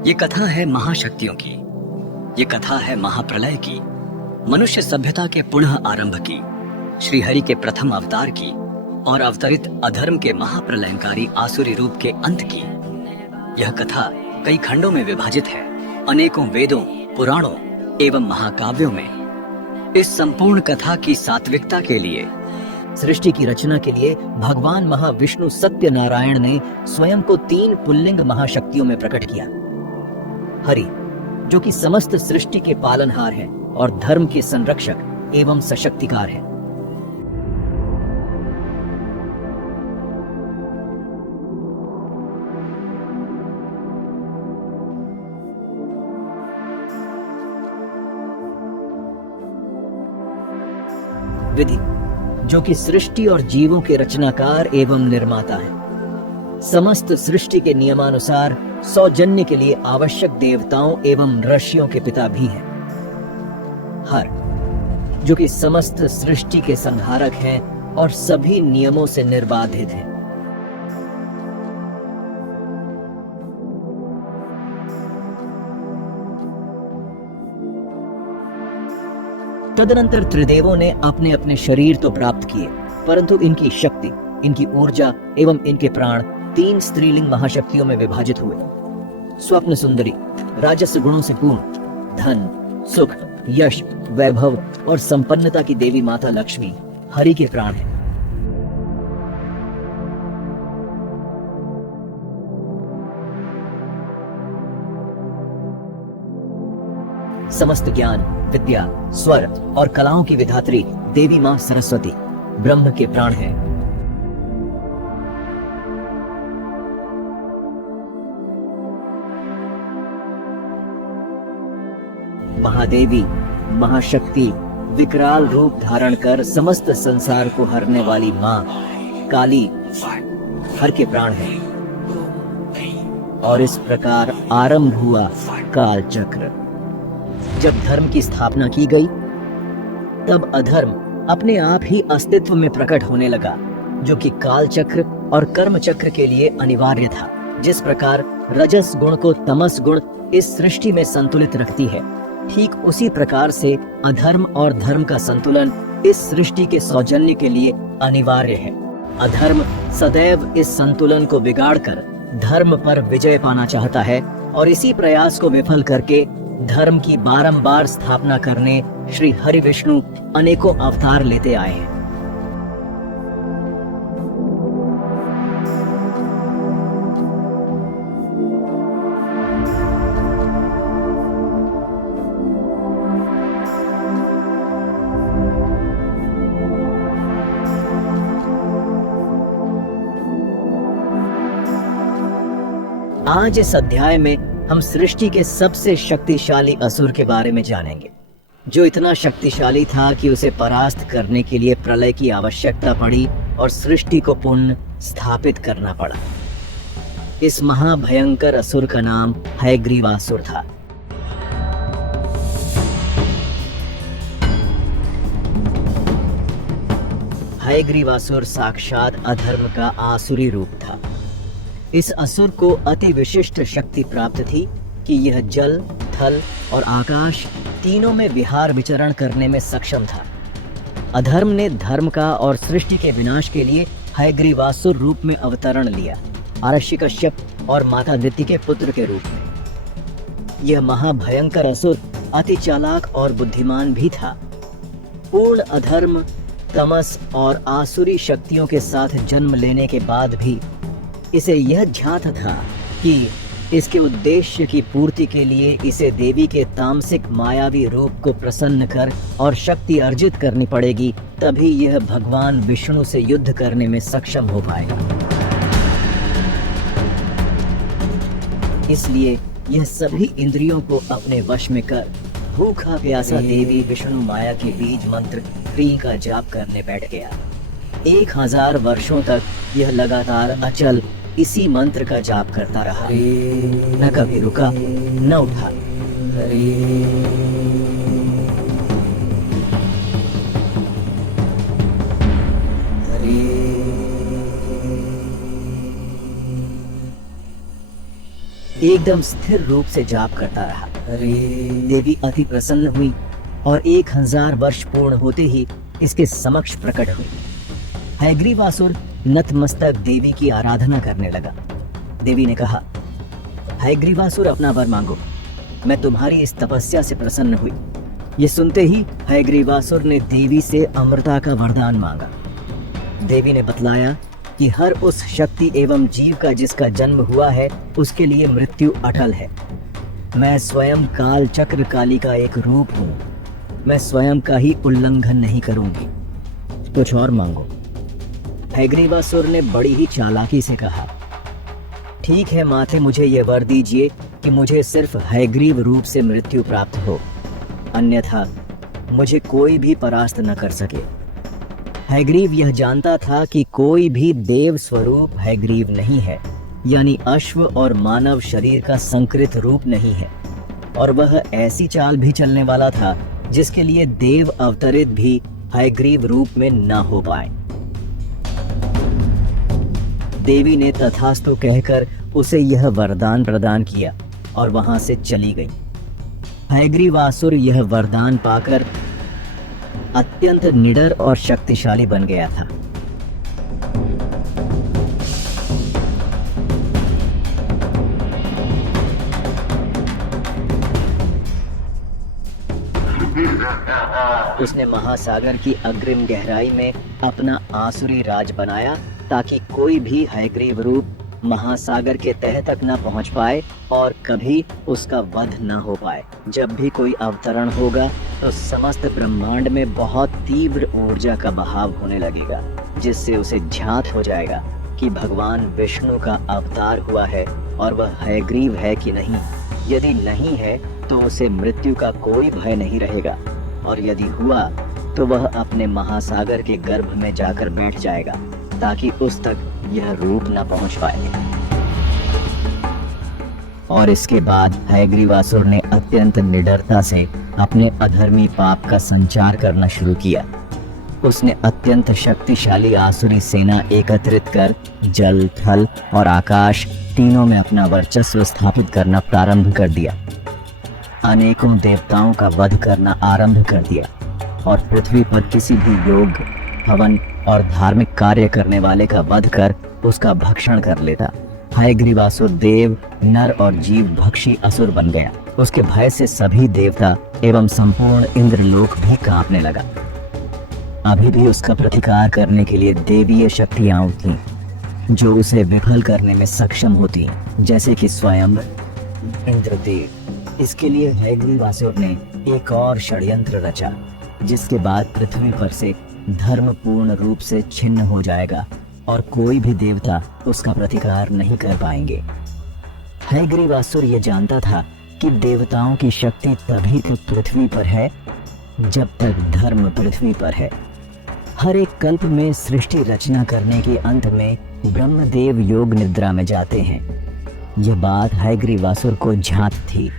ये कथा है महाशक्तियों की। ये कथा है महाप्रलय की, मनुष्य सभ्यता के पुनः आरंभ की, श्री हरि के प्रथम अवतार की और अवतरित अधर्म के महाप्रलयंकारी आसुरी रूप के अंत की। यह कथा कई खंडों में विभाजित है, अनेकों वेदों, पुराणों एवं महाकाव्यों में। इस संपूर्ण कथा की सात्विकता के लिए, सृष्टि की रचना के लिए भगवान महाविष्णु सत्यनारायण ने स्वयं को 3 पुल्लिंग महाशक्तियों में प्रकट किया। हरि, जो कि समस्त सृष्टि के पालनहार है और धर्म के संरक्षक एवं सशक्तिकार है। विधि, जो कि सृष्टि और जीवों के रचनाकार एवं निर्माता है। समस्त सृष्टि के नियमानुसार सौजन्य के लिए आवश्यक देवताओं एवं ऋषियों के पिता भी हैं। हर, जो कि समस्त सृष्टि के संहारक हैं और सभी नियमों से निर्बाधित हैं। तदनंतर त्रिदेवों ने अपने अपने शरीर तो प्राप्त किए, परंतु इनकी शक्ति, इनकी ऊर्जा एवं इनके प्राण 3 स्त्रीलिंग महाशक्तियों में विभाजित हुए। स्वप्न सुंदरी, राजस गुणों से पूर्ण, धन, सुख, यश, वैभव और संपन्नता की देवी माता लक्ष्मी हरि के प्राण है। समस्त ज्ञान, विद्या, स्वर और कलाओं की विधात्री देवी मां सरस्वती ब्रह्म के प्राण है। महादेवी, महाशक्ति विकराल रूप धारण कर समस्त संसार को हरने वाली मां काली हर के प्राण है। और इस प्रकार आरंभ हुआ काल चक्र। जब धर्म की स्थापना की गई, तब अधर्म अपने आप ही अस्तित्व में प्रकट होने लगा, जो कि काल चक्र और कर्म चक्र के लिए अनिवार्य था। जिस प्रकार रजस गुण को तमस गुण इस सृष्टि में संतुलित रखती है, ठीक उसी प्रकार से अधर्म और धर्म का संतुलन इस सृष्टि के सौजन्य के लिए अनिवार्य है। अधर्म सदैव इस संतुलन को बिगाड़कर धर्म पर विजय पाना चाहता है और इसी प्रयास को विफल करके धर्म की बारंबार स्थापना करने श्री हरि विष्णु अनेकों अवतार लेते आए हैं। आज इस अध्याय में हम सृष्टि के सबसे शक्तिशाली असुर के बारे में जानेंगे, जो इतना शक्तिशाली था कि उसे परास्त करने के लिए प्रलय की आवश्यकता पड़ी और सृष्टि को पुनः स्थापित करना पड़ा। इस महाभयंकर असुर का नाम हयग्रीवासुर था। हयग्रीवासुर साक्षात अधर्म का आसुरी रूप था। इस असुर को अति विशिष्ट शक्ति प्राप्त थी कि यह जल, थल और आकाश तीनों में विहार विचरण करने में सक्षम था। अधर्म ने धर्म का और सृष्टि के विनाश के लिए हयग्रीवासुर रूप में अवतरण लिया, आरष्य कश्यप और माता दिति के पुत्र के रूप में। यह महाभयंकर असुर अति चालाक और बुद्धिमान भी था। पूर्ण अधर्म, तमस और आसुरी शक्तियों के साथ जन्म लेने के बाद भी इसे यह ध्यात था कि इसके उद्देश्य की पूर्ति के लिए इसे देवी के तामसिक मायावी रूप को प्रसन्न कर और शक्ति अर्जित करनी पड़ेगी, तभी यह भगवान विष्णु से युद्ध करने में सक्षम हो पाएगा। इसलिए यह सभी इंद्रियों को अपने वश में कर भूखा प्यासा देवी विष्णु माया के बीज मंत्र क्री का जाप करने बैठ गया। 1000 वर्षों तक यह लगातार अचल इसी मंत्र का जाप करता रहा, न कभी रुका न उठा। एकदम स्थिर रूप से जाप करता रहा। देवी अति प्रसन्न हुई और 1000 वर्ष पूर्ण होते ही इसके समक्ष प्रकट हुई। हयग्रीवासुर नतमस्तक देवी की आराधना करने लगा। देवी ने कहा, हयग्रीवासुर अपना वर मांगो, मैं तुम्हारी इस तपस्या से प्रसन्न हुई। ये सुनते ही हयग्रीवासुर ने देवी से अमृता का वरदान मांगा। देवी ने बतलाया कि हर उस शक्ति एवं जीव का जिसका जन्म हुआ है उसके लिए मृत्यु अटल है। मैं स्वयं काल चक्र काली का एक रूप हूँ। मैं स्वयं का ही उल्लंघन नहीं करूंगी। कुछ और मांगो। हयग्रीवासुर ने बड़ी ही चालाकी से कहा, ठीक है माते, मुझे यह वर दीजिए कि मुझे सिर्फ हयग्रीव रूप से मृत्यु प्राप्त हो, अन्यथा मुझे कोई भी परास्त न कर सके। हयग्रीव यह जानता था कि कोई भी देव स्वरूप हयग्रीव नहीं है, यानी अश्व और मानव शरीर का संकृत रूप नहीं है, और वह ऐसी चाल भी चलने वाला था जिसके लिए देव अवतरित भी हयग्रीव रूप में न हो पाए। देवी ने तथास्तु कहकर उसे यह वरदान प्रदान किया और वहां से चली गई। हयग्रीवासुर यह वरदान पाकर अत्यंत निडर और शक्तिशाली बन गया था। उसने महासागर की अग्रिम गहराई में अपना आसुरी राज बनाया ताकि कोई भी हयग्रीव रूप महासागर के तह तक न पहुंच पाए और कभी उसका वध न हो पाए। जब भी कोई अवतरण होगा तो समस्त ब्रह्मांड में बहुत तीव्र ऊर्जा का बहाव होने लगेगा, जिससे उसे ज्ञात हो जाएगा कि भगवान विष्णु का अवतार हुआ है और वह हयग्रीव है कि नहीं। यदि नहीं है तो उसे मृत्यु का कोई भय नहीं रहेगा, और यदि हुआ तो वह अपने महासागर के गर्भ में जाकर बैठ जाएगा ताकि उस तक यह रूप न पहुंच पाए। और इसके बाद हयग्रीवासुर ने अत्यंत निडरता से अपने अधर्मी पाप का संचार करना शुरू किया। उसने अत्यंत शक्तिशाली आसुरी सेना एकत्रित कर जल, थल और आकाश तीनों में अपना वर्चस्व स्थापित करना प्रारंभ कर दिया। अनेकों देवताओं का वध करना आरंभ कर दिया और पृथ्वी पर किसी भी योग, हवन और धार्मिक कार्य करने वाले का वध कर उसका भक्षण कर लेता। हयग्रीवासुर देव, नर और जीव भक्षी असुर बन गया। उसके भय से सभी देवता एवं संपूर्ण इंद्रलोक भी कांपने लगा। अभी भी उसका प्रतिकार करने के लिए देवीय शक्तियां उठीं, जो उसे विफल करने में सक्षम होती, जैसे कि स्वयं इंद्रदेव। इसके लिए हयग्रीवासुर ने एक और षड्यंत्र रचा, जिसके बाद पृथ्वी पर से धर्म पूर्ण रूप से छिन्न हो जाएगा और कोई भी देवता उसका प्रतिकार नहीं कर पाएंगे। हयग्रीवासुर ये जानता था कि देवताओं की शक्ति तभी तो पृथ्वी पर है जब तक धर्म पृथ्वी पर है। हर एक कल्प में सृष्टि रचना करने के अंत में ब्रह्मदेव योग निद्रा में जाते हैं। यह बात हयग्रीवासुर को ज्ञात थी।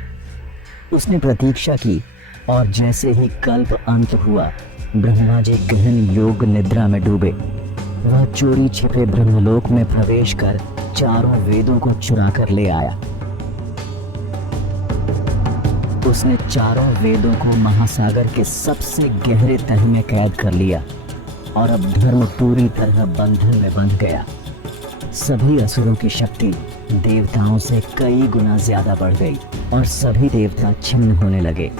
उसने प्रतीक्षा की और जैसे ही कल्प अंत हुआ, ब्रह्मा जी गहन योग निद्रा में डूबे। वह चोरी छिपे ब्रह्मलोक में प्रवेश कर चारों वेदों को चुरा कर ले आया। उसने चारों वेदों को महासागर के सबसे गहरे तह में कैद कर लिया और अब धर्म पूरी तरह बंधन में बंध गया। सभी असुरों की शक्ति देवताओं से कई गुना ज्यादा बढ़ गई और सभी देवता छिन्न होने लगे।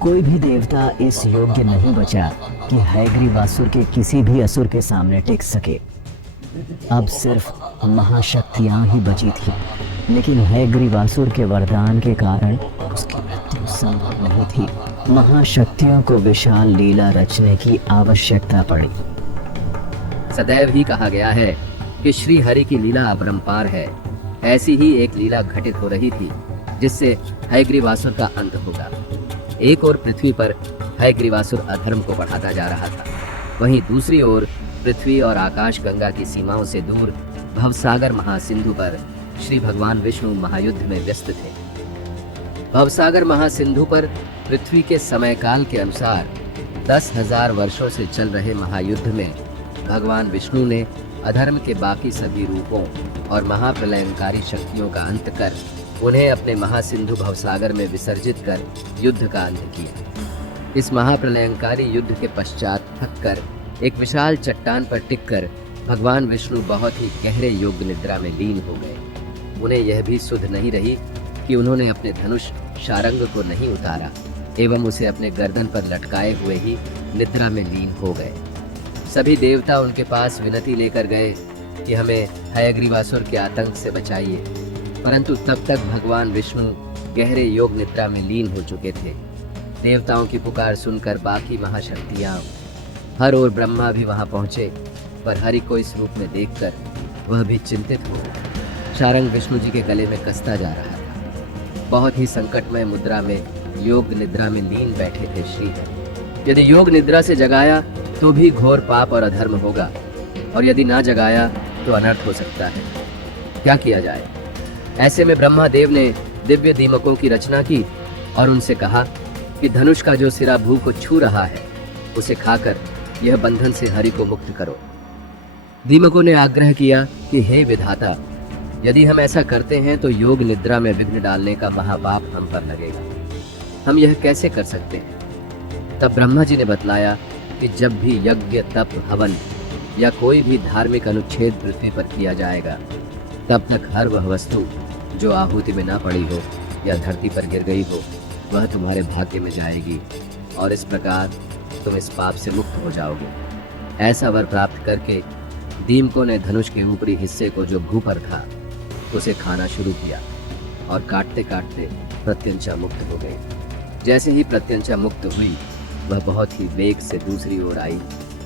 कोई भी देवता इस योग्य नहीं बचा कि हयग्रीवासुर के किसी भी असुर के सामने टिक सके। अब सिर्फ महाशक्तियां ही बची थी, लेकिन हयग्रीवासुर के वरदान के कारण उसकी मृत्यु संभव नहीं थी। महाशक्तियों को विशाल लीला रचने की आवश्यकता पड़ी। सदैव ही कहा गया है कि श्री हरि की लीला अपरंपार है। ऐसी ही एक लीला घटित हो रही थी जिससे हयग्रीवासुर का अंत होगा। एक ओर पृथ्वी पर हयग्रीवासुर अधर्म को बढ़ाता जा रहा था, वहीं दूसरी ओर पृथ्वी और आकाश गंगा की सीमाओं से दूर भवसागर महासिंधु पर श्री भगवान विष्णु महायुद्ध में व्यस्त थे। भवसागर महासिंधु पर पृथ्वी के समय काल के अनुसार 10,000 वर्षों से चल रहे महायुद्ध में भगवान विष्णु ने अधर्म के बाकी सभी रूपों और महाप्रलयंकारी शक्तियों का अंत कर उन्हें अपने महासिंधु भवसागर में विसर्जित कर युद्ध का अंत किया। इस महाप्रलयंकारी युद्ध के पश्चात थककर एक विशाल चट्टान पर टिककर भगवान विष्णु बहुत ही गहरे योग निद्रा में लीन हो गए। उन्हें यह भी सुध नहीं रही कि उन्होंने अपने धनुष शारंग को नहीं उतारा एवं उसे अपने गर्दन पर लटकाए हुए ही निद्रा में लीन हो गए। सभी देवता उनके पास विनती लेकर गए कि हमें हयग्रीवासुर के आतंक से बचाइए, परंतु तब तक भगवान विष्णु गहरे योग निद्रा में लीन हो चुके थे। देवताओं की पुकार सुनकर बाकी महाशक्तियां, हर ओर ब्रह्मा भी वहां पहुंचे, पर हरि को इस रूप में देखकर वह भी चिंतित हो शारंग विष्णु जी के गले में कसता जा रहा था। बहुत ही संकटमय मुद्रा में योग निद्रा में लीन बैठे थे श्री हरि। यदि योग निद्रा से जगाया तो भी घोर पाप और अधर्म होगा, और यदि ना जगाया तो अनर्थ हो सकता है। क्या किया जाए? ऐसे में ब्रह्मा देव ने दिव्य दीमकों की रचना की और उनसे कहा कि धनुष का जो सिरा भू को छू रहा है उसे खाकर यह बंधन से हरि को मुक्त करो। दीमकों ने आग्रह किया कि हे विधाता, यदि हम ऐसा करते हैं तो योग निद्रा में विघ्न डालने का महापाप हम पर लगेगा। हम यह कैसे कर सकते हैं? तब ब्रह्मा जी ने बतलाया कि जब भी यज्ञ, तप, हवन या कोई भी धार्मिक अनुच्छेद पृथ्वी पर किया जाएगा, तब तक हर वह वस्तु जो आहुति में ना पड़ी हो या धरती पर गिर गई हो, वह तुम्हारे भाग्य में जाएगी और इस प्रकार तुम इस पाप से मुक्त हो जाओगे। ऐसा वर प्राप्त करके दीमकों ने धनुष के ऊपरी हिस्से को जो भू पर था उसे खाना शुरू किया और काटते काटते प्रत्यंचा मुक्त हो गई। जैसे ही प्रत्यंचा मुक्त हुई, वह बहुत ही वेग से दूसरी ओर आई,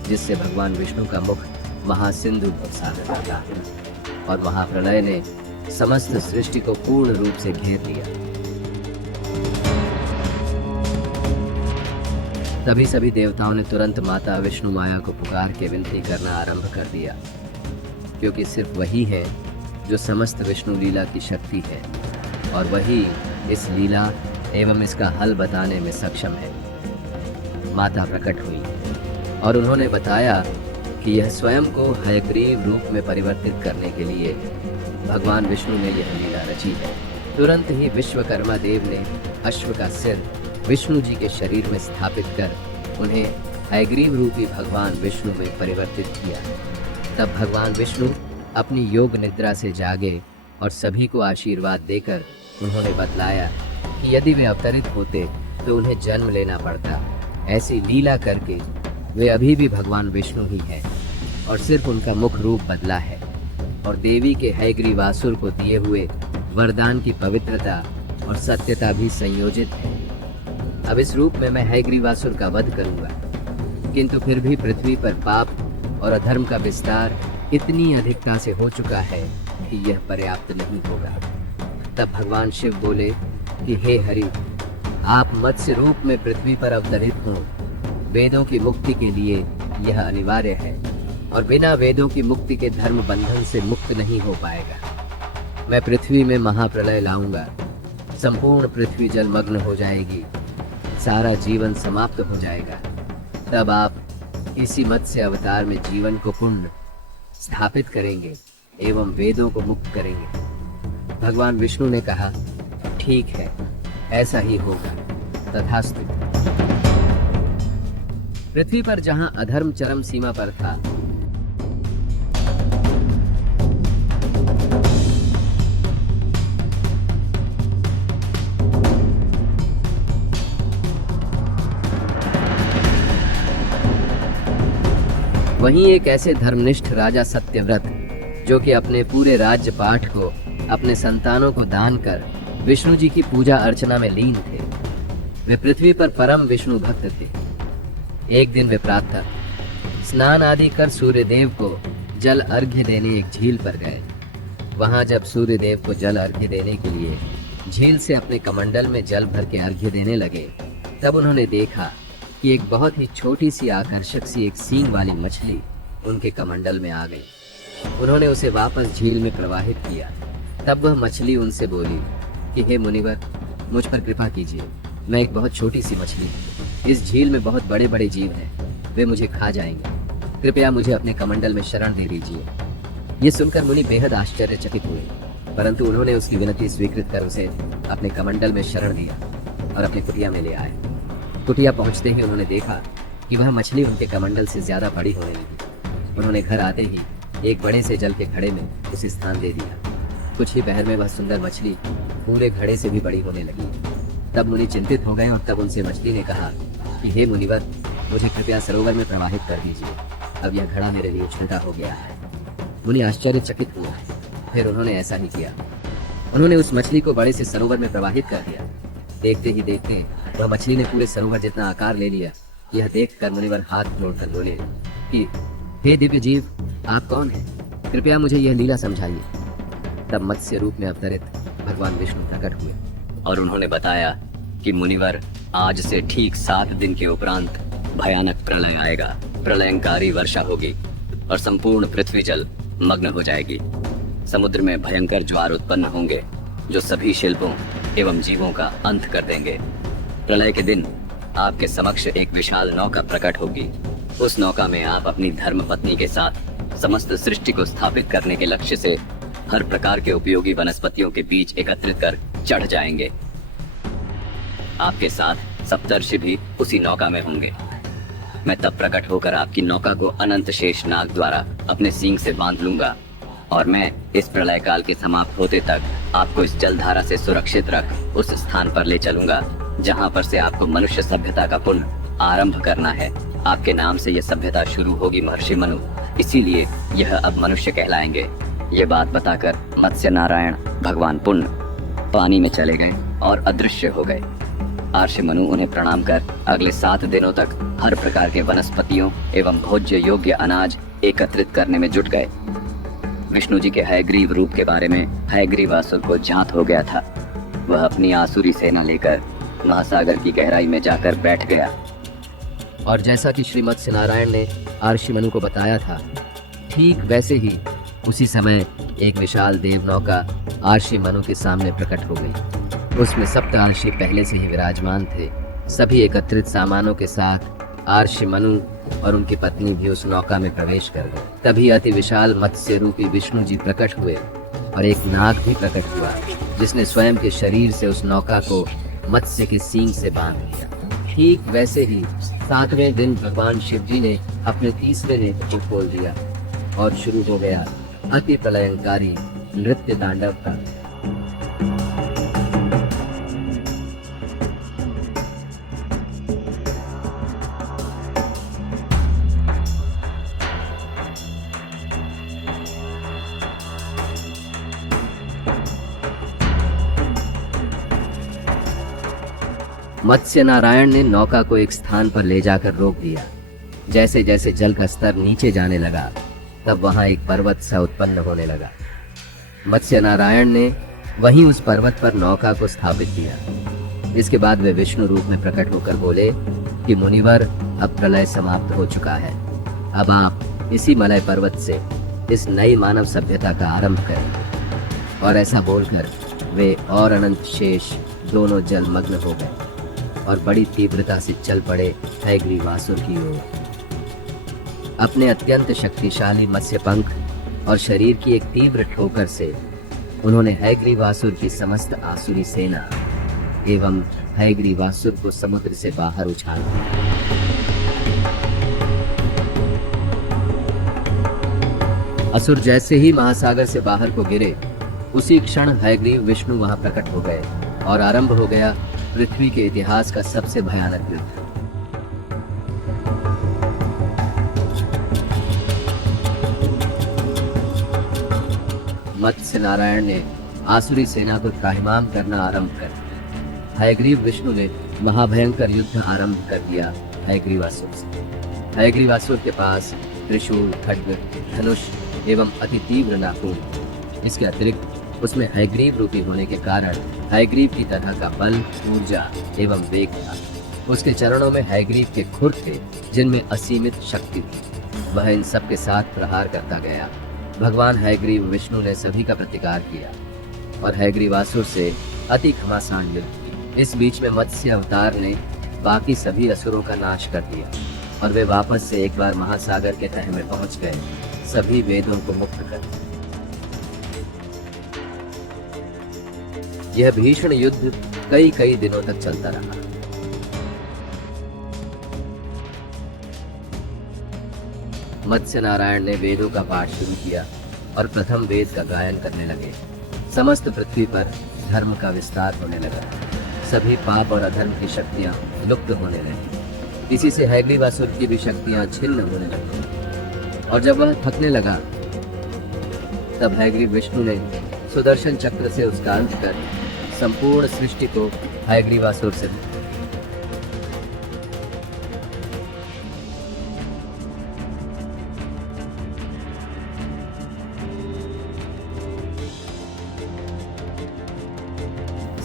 जिससे भगवान विष्णु का मुख महासिंधु भवसागर में लगा और महाप्रलय ने समस्त सृष्टि को पूर्ण रूप से घेर लिया। तभी सभी देवताओं ने तुरंत माता विष्णु माया को पुकार के विनती करना आरंभ कर दिया, क्योंकि सिर्फ वही है जो समस्त विष्णु लीला की शक्ति है और वही इस लीला एवं इसका हल बताने में सक्षम है। माता प्रकट हुई और उन्होंने बताया कि यह स्वयं को हयग्रीव रूप में परिवर्तित करने के लिए भगवान विष्णु ने यह लीला रची है। तुरंत ही विश्वकर्मा देव ने अश्व का सिर विष्णु जी के शरीर में स्थापित कर उन्हें हयग्रीव रूपी भगवान विष्णु में परिवर्तित किया। तब भगवान विष्णु अपनी योग निद्रा से जागे और सभी को आशीर्वाद देकर उन्होंने बतलाया कि यदि वे अवतरित होते तो उन्हें जन्म लेना पड़ता। ऐसी लीला करके वे अभी भी भगवान विष्णु ही हैं और सिर्फ उनका मुख रूप बदला है और देवी के हयग्रीवासुर को दिए हुए वरदान की पवित्रता और सत्यता भी संयोजित है। अब इस रूप में मैं हयग्रीवासुर का वध करूंगा, किंतु फिर भी पृथ्वी पर पाप और अधर्म का विस्तार इतनी अधिकता से हो चुका है कि यह पर्याप्त नहीं होगा। तब भगवान शिव बोले कि हे हरि, आप मत्स्य रूप में पृथ्वी पर अवतरित हों। वेदों की मुक्ति के लिए यह अनिवार्य है और बिना वेदों की मुक्ति के धर्म बंधन से मुक्त नहीं हो पाएगा। मैं पृथ्वी में महाप्रलय लाऊंगा, संपूर्ण पृथ्वी जलमग्न हो जाएगी, सारा जीवन समाप्त हो जाएगा। तब आप इसी मत्स्य अवतार में जीवन को पुण्य स्थापित करेंगे एवं वेदों को मुक्त करेंगे। भगवान विष्णु ने कहा, ठीक है, ऐसा ही होगा, तथास्तु। पृथ्वी पर जहां अधर्म चरम सीमा पर था, वहीं एक ऐसे धर्मनिष्ठ राजा सत्यव्रत, जो कि अपने पूरे राज्य पाठ को अपने संतानों को दान कर विष्णु जी की पूजा अर्चना में लीन थे। वे पृथ्वी पर परम विष्णु भक्त थे। एक दिन वे प्रातः स्नान आदि कर सूर्यदेव को जल अर्घ्य देने एक झील पर गए। वहां जब सूर्यदेव को जल अर्घ्य देने के लिए झील से अपने कमंडल में जल भर के अर्घ्य देने लगे, तब उन्होंने देखा कि एक बहुत ही छोटी सी आकर्षक सी एक सींग वाली मछली उनके कमंडल में आ गई। उन्होंने उसे वापस झील में प्रवाहित किया। तब वह मछली उनसे बोली कि हे मुनिवर, मुझ पर कृपा कीजिए, मैं एक बहुत छोटी सी मछली हूँ। इस झील में बहुत बड़े बड़े जीव हैं, वे मुझे खा जाएंगे। कृपया मुझे अपने कमंडल में शरण दे दीजिए। ये सुनकर मुनि बेहद आश्चर्यचकित हुए परंतु उन्होंने उसकी विनती स्वीकृत कर उसे अपने कमंडल में शरण दिया और अपनी कुटिया में ले आए। कुटिया पहुंचते ही उन्होंने देखा कि वह मछली उनके कमंडल से ज्यादा बड़ी होने लगी। उन्होंने घर आते ही एक बड़े से जल के घड़े में उसे स्थान दे दिया। कुछ ही पहर में वह सुंदर मछली पूरे घड़े से भी बड़ी होने लगी। तब मुनि चिंतित हो गए और तब उनसे मछली ने कहा कि हे मुनिवर, मुझे कृपया सरोवर में प्रवाहित कर दीजिए, अब यह घड़ा मेरे लिए छोटा हो गया है। मुनि आश्चर्यचकित हुआ, फिर उन्होंने ऐसा ही किया। उन्होंने उस मछली को बड़े से सरोवर में प्रवाहित कर दिया। देखते ही देखते वह मछली ने पूरे सरोवर जितना आकार ले लिया। यह देखकर मुनिवर हाथ जोड़कर बोले कि हे दिव्य जीव, आप कौन हैं? कृपया मुझे यह लीला समझाइए। तब मत्स्य रूप में अवतरित भगवान विष्णु प्रकट हुए और उन्होंने बताया कि मुनिवर, आज से ठीक 7 दिन के उपरांत भयानक प्रलय आएगा। प्रलयंकारी वर्षा होगी और संपूर्ण पृथ्वी जल मग्न हो जाएगी। समुद्र में भयंकर ज्वार उत्पन्न होंगे जो सभी शिल्पों एवं जीवों का अंत कर देंगे। प्रलय के दिन आपके समक्ष एक विशाल नौका प्रकट होगी। उस नौका में आप अपनी धर्म पत्नी के साथ समस्त सृष्टि को स्थापित करने के लक्ष्य से हर प्रकार के उपयोगी वनस्पतियों के बीज एकत्रित कर चढ़ जाएंगे। आपके साथ सप्तर्षि भी उसी नौका में होंगे। मैं तब प्रकट होकर आपकी नौका को अनंत शेष नाग द्वारा अपने सींग से बांध लूंगा और मैं इस प्रलय काल के समाप्त होते तक आपको इस जलधारा से सुरक्षित रख उस स्थान पर ले चलूंगा जहां पर से आपको मनुष्य सभ्यता का पुनः आरंभ करना है। आपके नाम से यह सभ्यता शुरू होगी महर्षि मनु, इसीलिए यह अब मनुष्य कहलाएंगे। ये बात बताकर मत्स्य नारायण भगवान पुण्य पानी में चले गए और अदृश्य हो गए। आर्षि मनु उन्हें प्रणाम कर अगले 7 दिनों तक हर प्रकार के वनस्पतियों एवं भोज्य योग्य अनाज एकत्रित करने में जुट गए। विष्णु जी के हयग्रीव रूप के बारे में हयग्रीवासुर को ज्ञात हो गया था। वह अपनी आसुरी सेना लेकर महासागर की गहराई में जाकर बैठ गया और जैसा कि श्री मत्स्य नारायण ने आर्षि मनु को बताया था, ठीक वैसे ही उसी समय एक विशाल देव नौका आर्षि मनु के सामने प्रकट हो गई। उसमें सप्त आर्षि पहले से ही विराजमान थे। सभी एकत्रित सामानों के साथ आर्षि मनु और उनकी पत्नी भी उस नौका में प्रवेश कर गए। तभी अति विशाल मत्स्य रूपी विष्णु जी प्रकट हुए और एक नाग भी प्रकट हुआ जिसने स्वयं के शरीर से उस नौका को मत्स्य की सींग से बांध लिया। ठीक वैसे ही 7वें दिन भगवान शिव जी ने अपने 3रे नेत्र को खोल दिया और शुरू हो गया अति प्रलयंकारी नृत्य तांडव का। मत्स्य नारायण ने नौका को एक स्थान पर ले जाकर रोक दिया। जैसे जैसे जल का स्तर नीचे जाने लगा तब वहां एक पर्वत सा उत्पन्न होने लगा। मत्स्य नारायण ने वहीं उस पर्वत पर नौका को स्थापित किया। इसके बाद वे विष्णु रूप में प्रकट होकर बोले कि मुनिवर, अब प्रलय समाप्त हो चुका है। अब आप इसी मलय पर्वत से इस नई मानव सभ्यता का आरंभ करेंगे। और ऐसा बोलकर वे और अनंत शेष दोनों जलमग्न हो गए और बड़ी तीव्रता से चल पड़े हयग्रीवासुर की ओर। अपने अत्यंत शक्तिशाली मत्स्य पंख और शरीर की एक तीव्र ठोकर से उन्होंने हयग्रीवासुर की समस्त आसुरी सेना एवं हयग्रीवासुर को समुद्र से बाहर उछाल दिया। असुर जैसे ही महासागर से बाहर को गिरे, उसी क्षण हयग्रीव विष्णु वहां प्रकट हो गए और आरंभ हो गया पृथ्वी के इतिहास का सबसे भयानक युद्ध। मत्स्य नारायण ने आसुरी सेना को त्राहिमाम करना आरंभ कर दिया। हयग्रीव विष्णु ने महाभयंकर युद्ध आरंभ कर दिया हयग्रीवासुर से। हयग्रीवासुर के पास त्रिशूल, खड्ग, धनुष एवं अति तीव्र नाखून। इसके अतिरिक्त उसमें हयग्रीव रूपी होने के कारण हयग्रीव की तरह का बल, ऊर्जा एवं वेग था। उसके चरणों में हयग्रीव के खुर थे जिनमें असीमित शक्ति थी। वह इन सब के साथ प्रहार करता गया। भगवान हयग्रीव विष्णु ने सभी का प्रतिकार किया और हयग्रीवासुर से अति घमासान युद्ध की। इस बीच में मत्स्य अवतार ने बाकी सभी असुरों का नाश कर दिया और वे वापस से एक बार महासागर के तह में पहुंच गए, सभी वेदों को मुक्त कर। यह भीषण युद्ध कई कई दिनों तक चलता रहा। मत्स्य नारायण ने वेदों का पाठ शुरू किया और प्रथम वेद का गायन करने लगे। समस्त पृथ्वी पर धर्म का विस्तार होने लगा। सभी पाप और अधर्म की शक्तियां लुप्त होने लगी। इसी से हैग्रीवासुर की भी शक्तियां छिन्न होने लगी। और जब वह थकने लगा तब हैग्रीव विष्णु ने सुदर्शन चक्र से उसका अंत कर संपूर्ण सृष्टि को हैग्रीवासुर से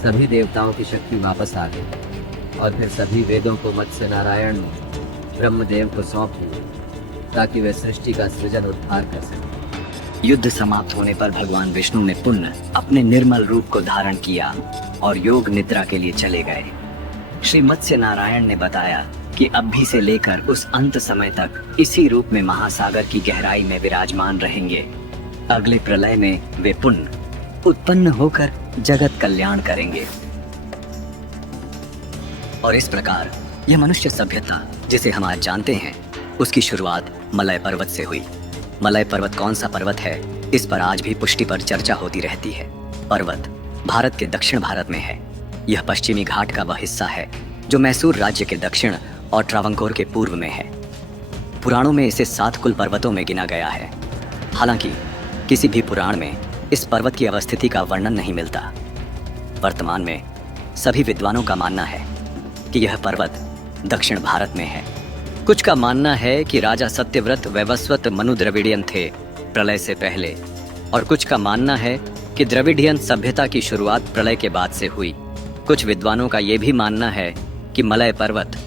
सभी देवताओं की शक्ति वापस आ गई और फिर सभी वेदों को मत्स्य नारायण ने ब्रह्मदेव को सौंप दिया ताकि वे सृष्टि का सृजन उद्धार कर सके। युद्ध समाप्त होने पर भगवान विष्णु ने पुनः अपने निर्मल रूप को धारण किया और योग निद्रा के लिए चले गए। श्री मत्स्य नारायण ने बताया कि अभी से लेकर उस अंत समय तक इसी रूप में महासागर की गहराई में विराजमान रहेंगे। अगले प्रलय में वे पुनः उत्पन्न होकर जगत कल्याण करेंगे। और इस प्रकार यह मनुष्य सभ्यता जिसे हम आज जानते हैं उसकी शुरुआत मलय पर्वत से हुई। मलय पर्वत कौन सा पर्वत है, इस पर आज भी पुष्टि पर चर्चा होती रहती है। पर्वत भारत के दक्षिण भारत में है। यह पश्चिमी घाट का वह हिस्सा है जो मैसूर राज्य के दक्षिण और ट्रावंकोर के पूर्व में है। पुराणों में इसे 7 कुल पर्वतों में गिना गया है। हालांकि किसी भी पुराण में इस पर्वत की अवस्थिति का वर्णन नहीं मिलता। वर्तमान में सभी विद्वानों का मानना है कि यह पर्वत दक्षिण भारत में है। कुछ का मानना है कि राजा सत्यव्रत वैवस्वत मनु द्रविडियन थे प्रलय से पहले, और कुछ का मानना है कि द्रविडियन सभ्यता की शुरुआत प्रलय के बाद से हुई। कुछ विद्वानों का यह भी मानना है कि मलय पर्वत,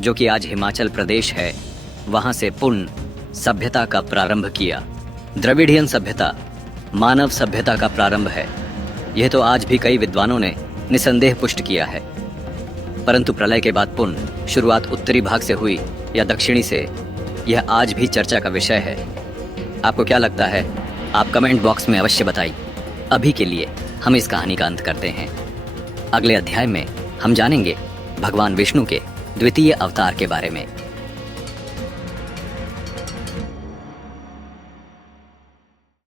जो कि आज हिमाचल प्रदेश है, वहां से पुण्य सभ्यता का प्रारंभ किया। द्रविडियन सभ्यता मानव सभ्यता का प्रारंभ है, यह तो आज भी कई विद्वानों ने निसंदेह पुष्ट किया है। परंतु प्रलय के बाद पुनः शुरुआत उत्तरी भाग से हुई या दक्षिणी से, यह आज भी चर्चा का विषय है। आपको क्या लगता है? आप कमेंट बॉक्स में अवश्य बताइए। अभी के लिए हम इस कहानी का अंत करते हैं। अगले अध्याय में हम जानेंगे भगवान विष्णु के द्वितीय अवतार के बारे में।